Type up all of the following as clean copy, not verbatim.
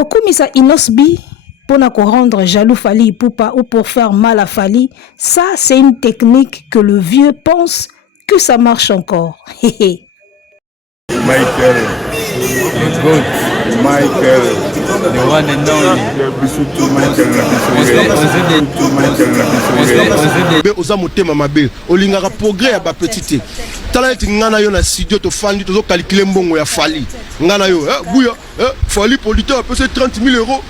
Kokumisa Inosbi pour rendre jaloux Fally Ipupa ou pour faire mal à Fally, ça c'est une technique que le vieux pense que ça marche encore. Michael, good. Michael, the one and only. Oza motema mabe, olingaka progrès ya ba petite. Tala eti ngana yo na studio to fandi to calculer mbongo ya Fally. Ngana yo, buya, Fally producteur a payé 30 000 euros,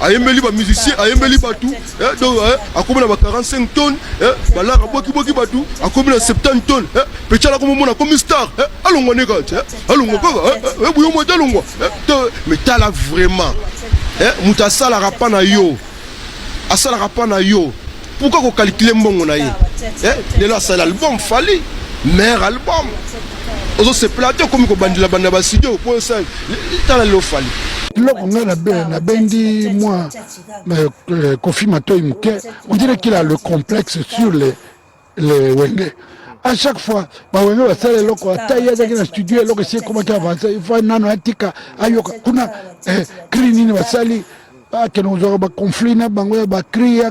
ayembeli ba musicien, ayembeli batou, donc akomi na ba 45 tonnes, balara boki batou, akomi na 70 tonnes, petala komo mona comme star, alongo neka, alongo kaka, buyo mo talongo. Mais tala vraiment, muta sala rapana yo. Asala rapana yo. Pourquoi vous calculez mon naïe? Là, c'est l'album Fally, meilleur album. Ozo se plateau comme ko bandila banda studio point 5. Tala lo Fally. Là on a la bendi moi Kofi Matoyi Muke, on dirait qu'il a le complexe sur les Wenge. À chaque fois, Wenge va faire loko ataya dans le studio loko c'est comment tu avances, il faut nano atika ayoka kuna cleaning va sali. Ah, que nous aurons un conflit, na bango ya ba cria.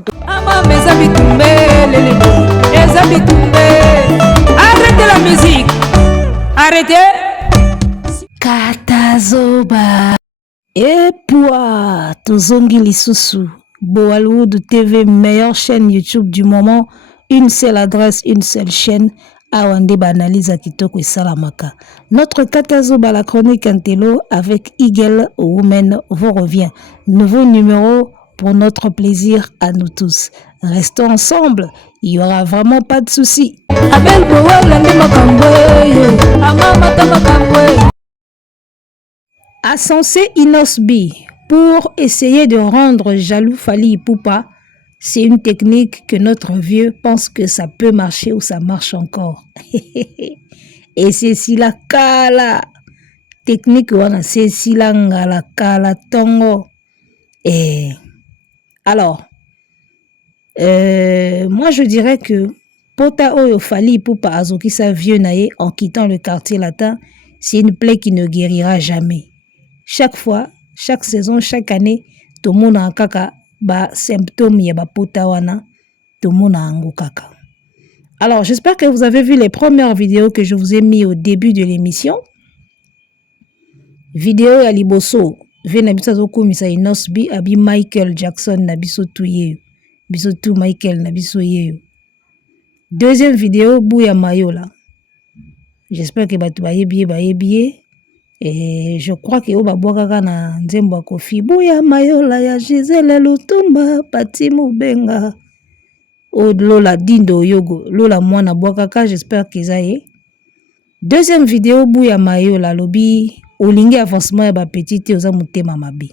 Arrêtez la musique. Arrêtez. Katazoba. Et puis, Tozongi Lisusu. Boalououd TV, meilleure chaîne YouTube du moment. Une seule adresse, une seule chaîne. Awande Banaliza Kitoko et Salamaka. Notre Katazoba, la chronique Antelo avec Eagle Women vous revient. Nouveau numéro pour notre plaisir à nous tous. Restons ensemble, il n'y aura vraiment pas de soucis. Ascensé Inosbi pour essayer de rendre jaloux Fally Ipupa. C'est une technique que notre vieux pense que ça peut marcher ou ça marche encore. Et c'est si la kala. Technique, voilà, c'est si la ngala kala tongo. Et alors, moi je dirais que Pota Oyo Fally Ipupa azoki sa vieux naïe en quittant le quartier latin, c'est une plaie qui ne guérira jamais. Chaque fois, chaque saison, chaque année, tout le monde a kaka. Symptômes ya ba pota wana to mona ango kaka. Alors, j'espère que vous avez vu les premières vidéos que je vous ai mis au début de l'émission. Vidéo ya liboso, vena biso zokumisa Inosbi abi Michael Jackson na biso tuye. Biso tu Michael na biso ye. Deuxième vidéo Bouya Mayola. J'espère que batu bayebiye. Et je crois que Oba Bwakaka na Nzembo Kofi Bouya Mayola ya Gisele Lutumba Pati Mubenga O Lola Dindo Yogo Lola Mwana Bwakaka, j'espère qu'ils aillent. Deuxième vidéo Bouya Mayola lobi olingi avancement ya ba petite oza mutema mabe.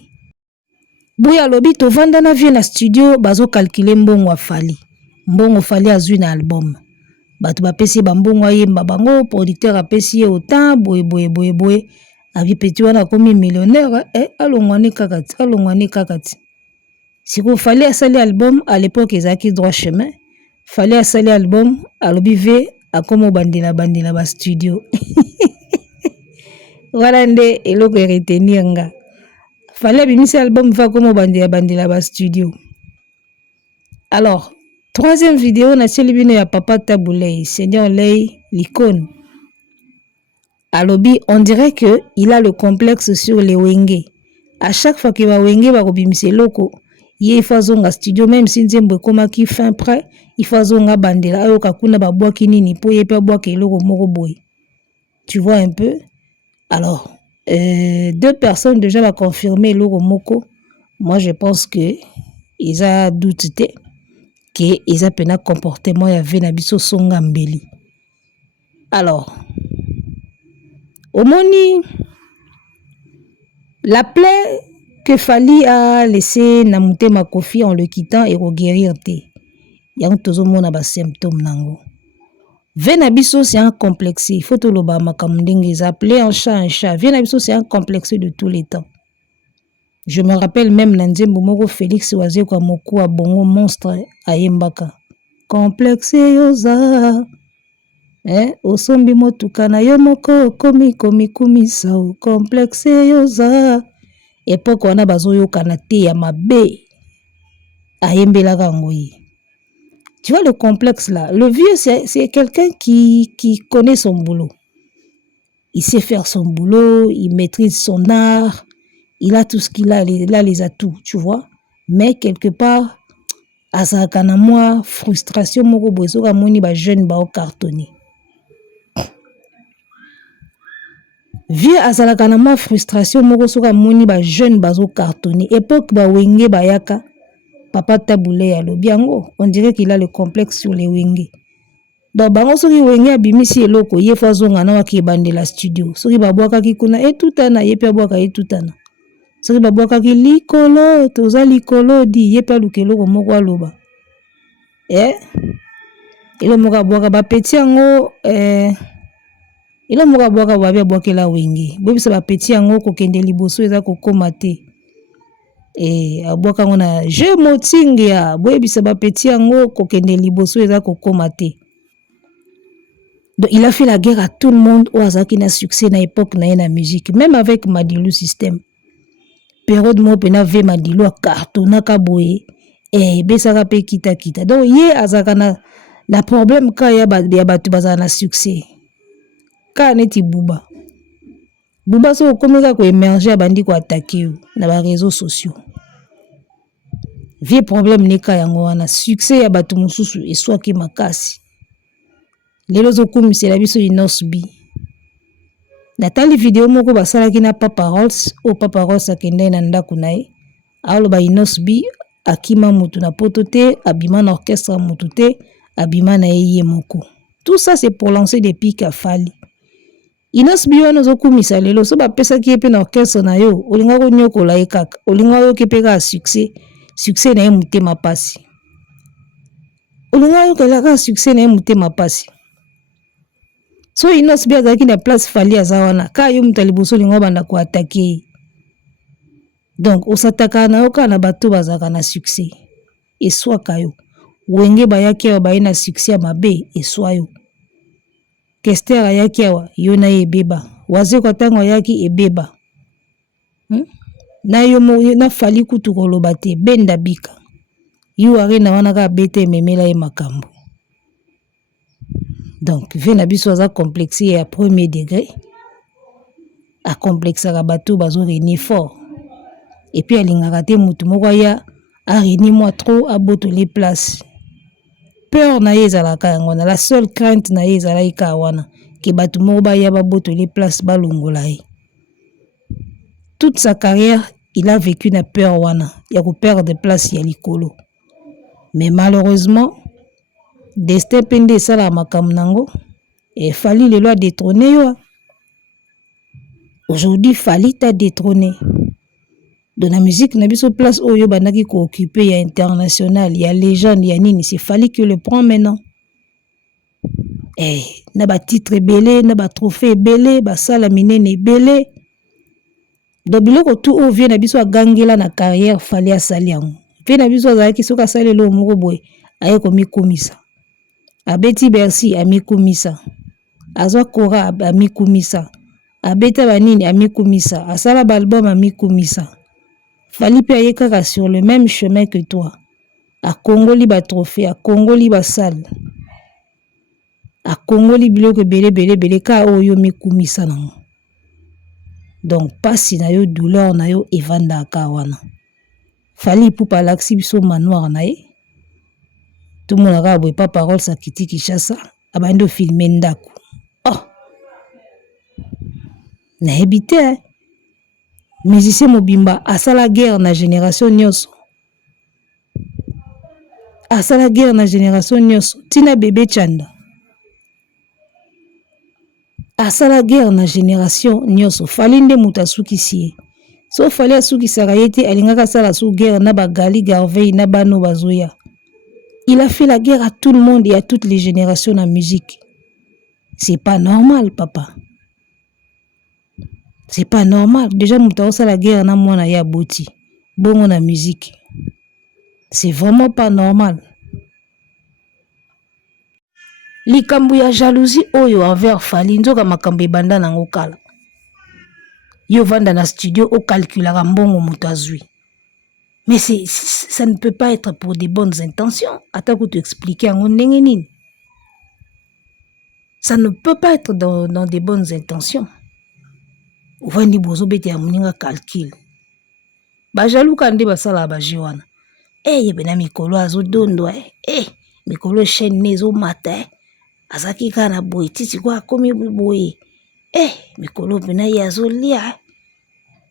Bouya lobi to vanda na vie na studio bazo calculer mbongo wa Fally. Mbongo Fally azui na album. Batu bapesi ba mbongo ayemba bango producteur apesi autant boye. Abi petit wana komi millionnaire alongwani kakati. Siko Fally asali album à l'époque ezaki droit chemin. Fally asali album alobi ve akomo bandila ba studio. Voilà nde eloko retenir nga. Fally abimisi album va komo bandila ba studio. Alors, troisième vidéo na selibino ya Papa Taboulay, Seigneur Lay l'icône. Alobi, on dirait que il a le complexe sur les Wenge. À chaque fois que va Wenge va kobimise loko, il faut zonga studio même si Nzembo komaki fin prêt, il faut zonga bandela ayo kakuna ba boaki nini po yepe boaki loko moko boy. Tu vois un peu? Alors, deux personnes déjà va confirmer loko moko. Moi je pense que ils a douté que ils a pena comportement ya vena biso songa mbeli. Alors, Omoni, la plaie que Fally a laissé na mutema Kofi en le quittant et guérir te. Yang tozo mona ba symptômes nango. Venabiso c'est un complexe. Il faut tout le bas makamdingue appeler un chat. Venabiso c'est un complexe de tous les temps. Je me rappelle même Nzembo moko Félix Oazé kwa moku a bongo monstre a Yembaka. Complexe yoza. Osombi motuka na yo moko komi sao complexe yoza. époque wana bazoyokana te ya mabe ayembelaka yango ye. Tu vois le complexe là. Le vieux, c'est quelqu'un qui connaît son boulot. Il sait faire son boulot, il maîtrise son art, il a tout ce qu'il a, il a les atouts, tu vois. Mais quelque part, azalaka na mwa frustration moko boye soki amoni ba jeune bao cartonné. Vieux azalaka na mwa frustration moko soki amoni ba jeune bazo cartonné. Époque ba wenge bayaka. Papa Taboulé alobi yango, on dirait qu'il a le complexe sur les wenge. Donc bango soki wenge abimisi eloko ye fa zonga na waki bandela studio. Soki babwaka ki kuna etutana ye pe abwaka etutana. Soki babwaka ki likolo toza likolo di ye pe aluka eloko moko aloba. Ilo moko abwaka ba petit yango ilo moko abwaka babe abwakela wenge. Bobisa ba petit yango kokende liboso eza kokoma te. Abwaka ngona je motingia boyebisa ba petit yango kokende liboso eza kokoma te. Donc il a fait la guerre à tout le monde au hasard qui n'a succès na époque na la musique même avec Madilu système. Période mo pena ve Madilu a cartona ka boye besaka pe kita. Donc ye azaka na problème ka ya batu bazana na succès. Ka neti Bouba. Bouba so komeka ko émerger bandi ko attaquer na ba réseaux sociaux. Vie problème neka yango wana succès ya batu mususu eswaki makasi. Lelo zo kumisela biso inosbi. Natali vidéo moko basalaki na Papa Rolls o Papa Rolls akende na ndako na ye. Aloba inosbi akima mutu na poto te, abima na orchestre mutu te, abima na ye moko. Tout ça c'est pour lancer des pics à Fali. Inosbi wana zo kumisa lelo so bapesaki pe na orchestre na yo, olinga ko nyokola ye kaka, olinga yo kepeka succès. Succès na ye mutema pasi. Olinga yo kelaka succès na ye mutema pasi. So Inosbi azalaki na place Fali azawana ka yo mutu liboso lingo banda ko attaquer. Donc osataka na yo kana bato bazaka na succès. Eswaka yo. Wenge bayaki ya baye na succès mabe eswa yo. Kester ayaki awa yo na ebeba. Waze kwa tango ayaki ebeba. Na yo na Fali kutu koloba te benda bika. Yo are na wana ka bete memela ye makambo. Donc vena biso za complexé à premier degré. A complexer ka bato bazo reni fort. Et puis alingaka te mutu moko ya a reni moi trop à boto les places. Peur na ye ezalaka yango na la seule crainte na ye ezalaki ka wana ke bato moko ba ya ba boto les places balongola ye. Toute sa carrière, il a vécu na peur wana ya ko perdre place ya likolo. Mais malheureusement, destin pende sala makambo nango et Fali le loi détrôner yo. Aujourd'hui Fali t'a détrôné. Dans la musique na biso place oyo bandaki ko occuper ya international, ya légende ya nini, c'est Fali qui le prend maintenant. Na ba titre belé, na ba trophée belé, ba sala minene belé. Donc biloko tout o vient na biso gangela na carrière Fali asali yango. Vient na biso azaki soka sali lo moko boy, aye ko mikomisa. Abeti Bercy amikumisa. Azwa Kora amikumisa. Abeta banini amikumisa. Asala balbum amikumisa. Fali pe aye kaka sur le même chemin que toi. A Congoli ba trophée, a Congoli ba salle. A Congoli biloko belé ka oyo mikumisa nango. Donc pasi na yo douleur na yo evanda ka wana. Fali poupa laksi biso manoir na ye. Tout le monde a regardé pas parole ça kiti Kinshasa abando filmer ndako. Oh. Na habité musicien mobimba asala guerre na génération nyonso. Asala guerre na génération nyonso. Tina bébé Chanda. Asala guerre na génération nyonso. Fali nde muta sukisi. So fali asukisaka yete alingaka sala su guerre na ba Gali Garvey na bano bazoya. Il a fait la guerre à tout le monde et à toutes les générations en musique. C'est pas normal, papa. C'est pas normal. Déjà, moutaosa la guerre na mwana ya boti. Bon, on a musique. C'est vraiment pas normal. Likambu ya jalousie oyo envers Fali nzoka makambo ebanda nango kala. Yo vanda na studio au calculera mbongo mutazui. Mais ça ne peut pas être pour des bonnes intentions. Attends que tu expliques en nini. Ça ne peut pas être dans des bonnes intentions. Ou vandi bozo bete ya muninga calcul. Ba jaloux kande basala ba jiwana. Yebena mikolo azo dondo mikolo chaîne nezo mata azaki kana boy titi kwa komi boy mikolo pena yazo lia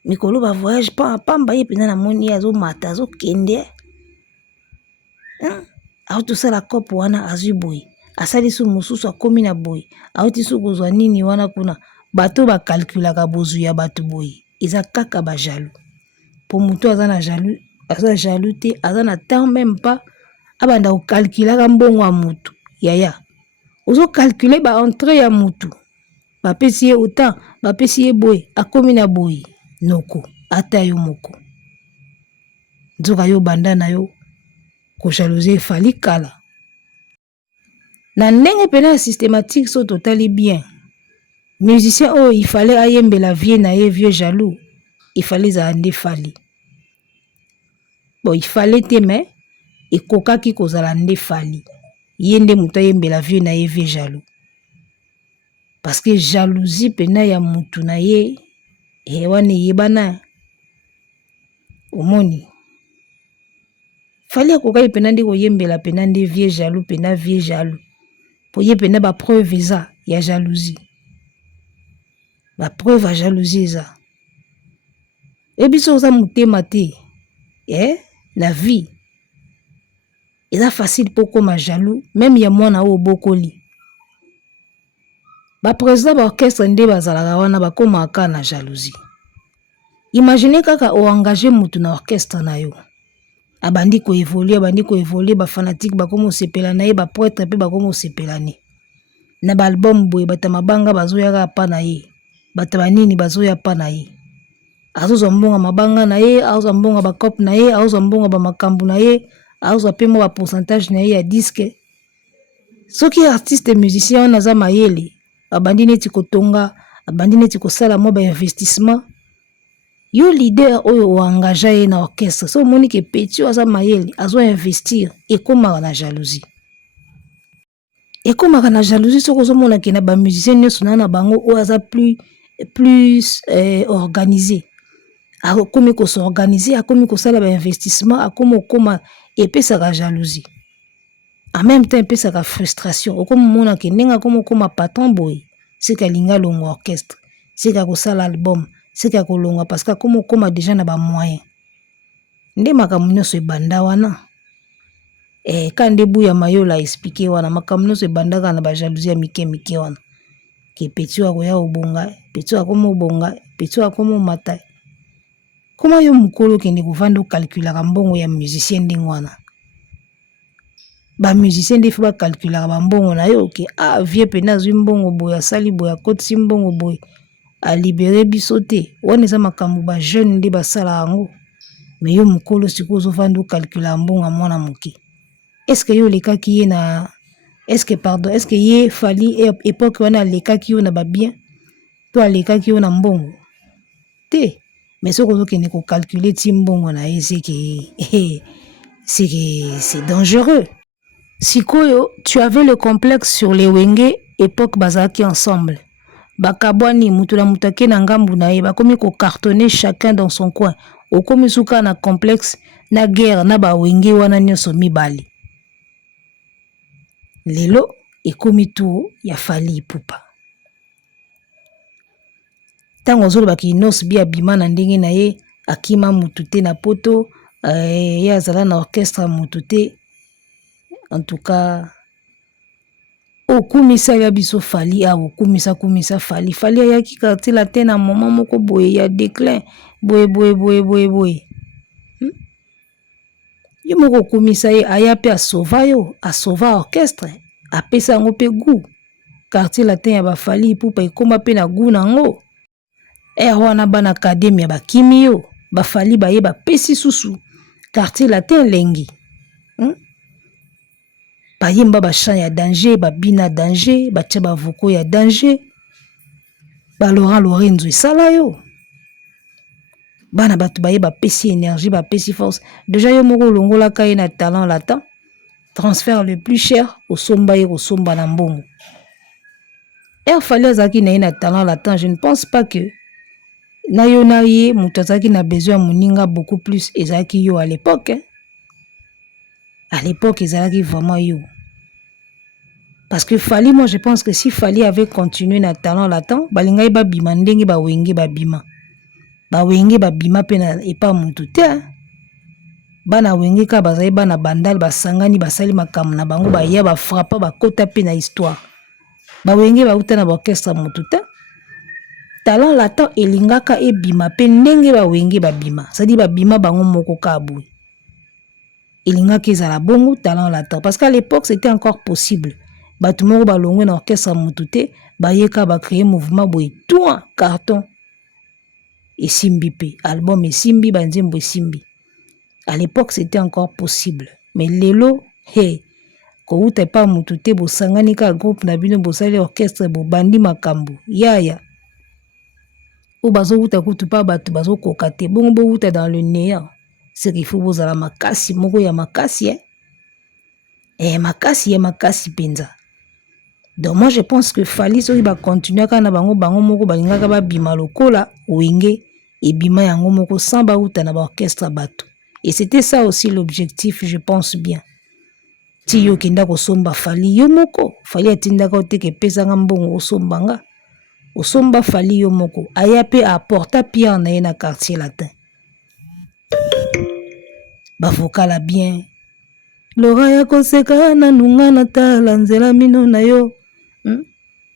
mikolo ba voyage pamba yepena na moni yazo mata azo kende auto sala kopo wana azu boy asali su mususu akomi na boy auti su kozwa nini wana kuna bato ba calculaka bozu ya bato boy eza kaka ba jaloux pour muto azana jaloux aza jaloux te aza na temps même pas abanda ko calculaka mbongo ya mutu yaya ozo calculer ba entrée ya mutu ba pesi ye autant ba pesi ye boy akomi na boy noko ata yo moko nzoka yo banda na yo ko jalousie fali kala na ndenge pena systématique so totali bien musicien il fallait ayembela vie na ye vieux jaloux il fallait za ande fali. Bon, il fallait te mais et koka ki kozala nde fali. Yende muta yembela vieux na ye vieux jaloux. Parce que jalousie pena ya mutu na ye wane yebana omoni. Fallait koka pena ndi ko yembela pena nde vieux jaloux. Po ye pena ba preuve eza ya jalousie. Ba preuve ya jalousie eza. Ebiso oza mutema te. La vie. C'est facile pour comme jaloux, même il y a moi na bokoli. Ba président ba orchestre nde bazalaka wana ba komaka na jalousie. Imaginez kaka o engagé mutu na orchestre na yo. Abandi ko évoluer ba fanatique ba komo sepela na ye ba prêtre pe ba komo sepela ni. Na ba album boy bata mabanga bazoya pa na ye. Bata banini bazoya pa na ye. Azo mbonga mabanga na ye, azo mbonga ba cop na ye, azo mbonga ba makambu na ye, azo pemo ba pourcentage na ye ya disque. Soki artiste musicien naza mayele, abandi neti kotonga, abandi neti kosala mo ba investissement. Yo leader oyo o engagé ye na orchestre, so moni ke petit aza mayele, azo investir et komaka na jalousie. Et komaka na jalousie soko zo mona ke na ba musicien nyonso na bango o aza plus organisé. Akomi ko s'organiser, akomi ko sala ba investissement, akomi koma epesaka jalousie. En même temps epesaka frustration. Okomi mona ke ndenga komo koma patron boy, c'est ka linga longo orchestre, c'est ka ko sala album, c'est ka ko longa parce que komo koma déjà na ba moyen. Nde makambo nyonso ebanda wana. Kande buya mayola expliquer wana makambo nyonso ebandaka na ba jalousie mike wana. Ke petit wa koya obonga, petit wa komo obonga, petit wa komo mata. Comment yo mukolo kende kovanda calculera mbongo ya musicien ndingwana? Ba musicien defu ba calculera ba mbongo na yo ke vieux pena zwi mbongo boya sali boya kotsi mbongo boy a libérer bisote. Wana za makambo ba jeune ndi basala yango. Mais yo mukolo sikozo vanda calculera mbongo mwana muke. Est-ce que yo lekaki ye na est-ce que ye fali époque wana lekaki yo na ba bien? To lekaki yo na mbongo? Te. Mais ce que tu as calculé, c'est dangereux. Sikoyo, tu avais le complexe sur les Wenge, époque bazaki ensemble. Bakabwani, mutula mutake na ngambu na ye, bakomi ko cartonner chacun dans son coin. Okomi suka na complexe, na guerre, na ba Wenge wana nyoso mibali. Lelo, ekomi tu ya Fally Ipupa. Tango zolo baki nos bia bima na ndenge na ye akima mutute na poto ye azala na orchestre mutute en tout cas okumisa ya biso Fally okumisa Fally ayaki quartier latin na moment moko boye ya déclin boye yo moko okumisa ye aya pe asova orchestre apesa yango pe goût quartier latin ya ba Fally Ipupa ekoma pe na goût nango. Wana bana académie ba kimio ba Fally baye ba pesi susu quartier latin lengi bayemba ba chant ya danger ba bina danger ba tia ba voko ya danger ba Laurent Lorenzo esala yo bana batu baye bapesi énergie bapesi force déjà yo moko longola ka ye na talent latent transfert le plus cher osomba ye kosomba na mbongo Fally azalaki na ye na talent latent je ne pense pas que na yo na ye moto azalaki na besoin moninga beaucoup plus ezalaki yo à l'époque à l'époque ezalaki vraiment yo parce que Fally moi je pense que si Fally avait continué na talent latent balingai babima ndenge bawenge babima pe na epa mutu te bana wenge ka bazali bana bandal basangani basali makambo na bango baya bafrappa bakota pe na histoire bawenge bauta na orchestre mutu te talent latent elingaka ebima pe ndenge bawenge babima c'est-à-dire babima bango moko ka boye elingaka ezala bongo talent latent parce qu'à l'époque c'était encore possible bato moko balongwe na orchestre mutu te bayeka bacréer mouvement boye tout carton esimbi pe album esimbi banzembo esimbi à l'époque c'était encore possible mais lelo hey kouta pa mutu te bosangani ka groupe na bino bosali orchestre bobandi makambo yaya o bazouta kutu pa bato bazokoka te bongo bouta dans le néant c'est qu'il faut bozala makasi moko ya makasi makasi penza donc moi je pense que Fally soki ba continuer kana bango moko balingaka ba bima lokola wenge et bima yango moko sans bauta na ba orchestre bato et c'était ça aussi l'objectif je pense bien ti yo kenda kosomba Fally yo moko Fally atindaka oteke pesanga mbongo osombanga osomba Fally yo moko aya pe apporta pierre na ye na quartier latin ba vocala bien Laura ya koseka na nunga na tala nzela mino na yo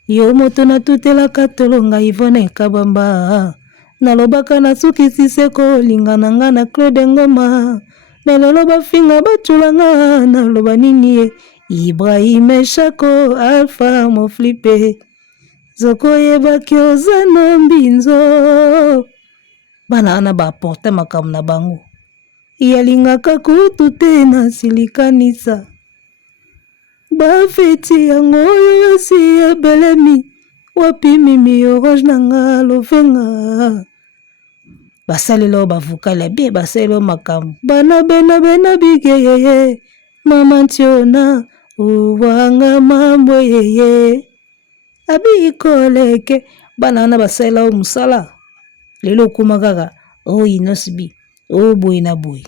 yo moto na tutelaka tolonga Yvonne Kabamba nalobaka na sukisi seko lingana nga na Claude Ngoma melelo bafinga batulanga naloba nini ye Ibrahim Shako Alpha Moflipe zoko yebaki ozano mbinzo bana ana baporta makambo na bango yalingaka kutu te na silikanisa bafeti yango oyo yosi ebelemi wapi mimi orange nanga lovenga basalelo bavukala bien basalelo makambo bana bena bigeyeye mama ntiona uwanga mambo yeye abikoleke bana na basalela o musala lelo kuma kaka o inosbi o boy na boy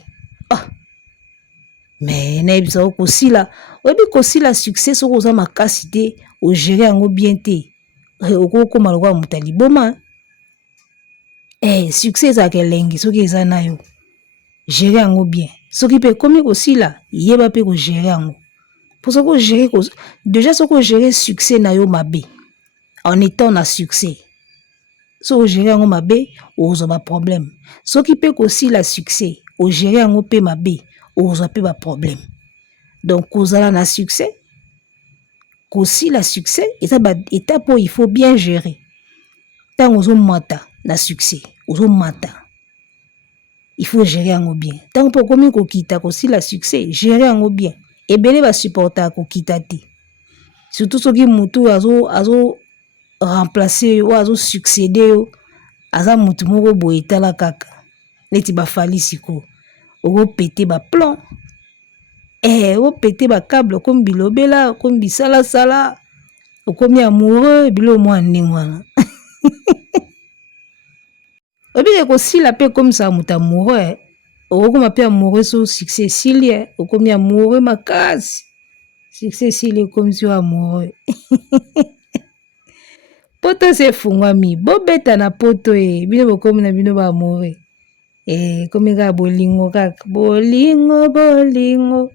mais na ebisa okosila oyebi kosila succès soko oza makasi te ogere yango bien te okokoma lokola moto aliboma succès ezalaka elengi soki eza na yo gere yango bien soki mpe ekomi kosila yeba mpe kogere yango po soki ogere déjà soki ogere succès na yo mabe en étant na succès soki ogere yango mabe okozwa baproblème soki mpe kosila succès ogere yango mpe mabe okozwa mpe baproblème donc kozala na succès kosila succès eza baétape oyo il faut bien gérer ntango ozomata na succès ozomata il faut gérer yango bien ntango mpe okomi kokita kosila succès gérer yango bien ebele basupportaka kokita te surtout soki mutu azo remplacer yo azo succéder yo aza mutu moko boye etala kaka neti bafali siko okopete baplan okopete bakable okomi bilobela okomi bisalasala okomi amoureux bilo mwa ndenge wana obike kosila mpe okomisaka moto amoureux okokoma mpe amoureux so succès esili okomi amoureux makasi succès esili okomisi yo amoureux poto se efungwami bobeta na poto bino bokomi na bino baamoureux komi kaka bolingo kaka bolingo bolingo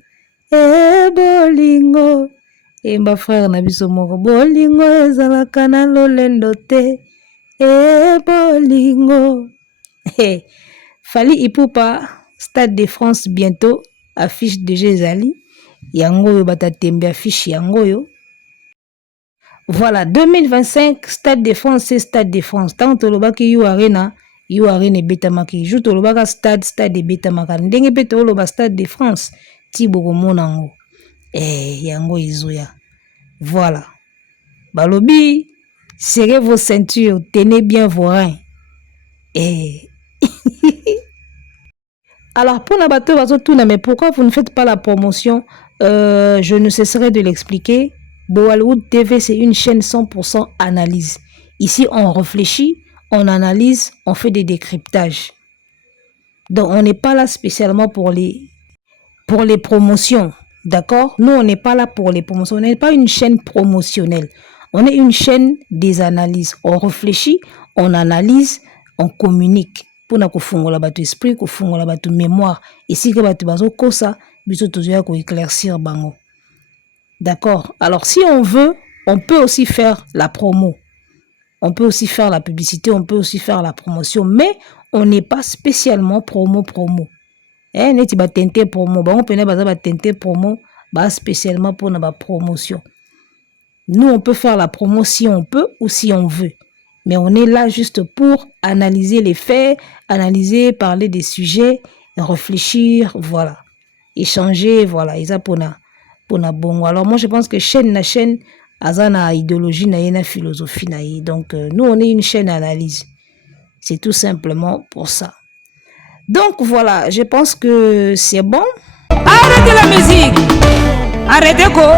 bafrère na biso moko bolingo ezalaka na lolendo te bolingo Fally Ipupa Stade de France bientôt affiche déjà ezali yango oyo batatembe affiche yango oyo voilà 2025 Stade de France c'est Stade de France tant tolobaki yo arena ebetamaki jour tolobaka stade ebetamaka ndenge mpe toloba Stade de France ti bokomona yango yango ezoya voilà balobi serrez vos ceintures tenez bien vos reins Alors, pour Nabato, mais pourquoi vous ne faites pas la promotion? Je ne cesserai de l'expliquer. Bollywood TV, c'est une chaîne 100% analyse. Ici, on réfléchit, on analyse, on fait des décryptages. Donc, on n'est pas là spécialement pour les promotions. D'accord? Nous, on n'est pas là pour les promotions. On n'est pas une chaîne promotionnelle. On est une chaîne des analyses. On réfléchit, on analyse, on communique. Pour na kofungola bato esprit, kofungola bato mémoire. Ici que bato bazo kosa, biso tozoya ko éclaircir bango. D'accord? Alors si on veut, on peut aussi faire la promo. On peut aussi faire la publicité, on peut aussi faire la promotion, mais on n'est pas spécialement promo. Eh, neti ba tente promo, bango pena baza ba tente promo, ba spécialement pour na ba promotion. Nous on peut faire la promo si on peut ou si on veut. Mais on est là juste pour analyser les faits, analyser, parler des sujets, réfléchir, voilà. Échanger, voilà. Et ça pour na bon. Alors moi je pense que chaîne, azana idéologie, na philosophie, donc nous on est une chaîne analyse. C'est tout simplement pour ça. Donc voilà, je pense que c'est bon. Arrêtez la musique. Arrêtez quoi?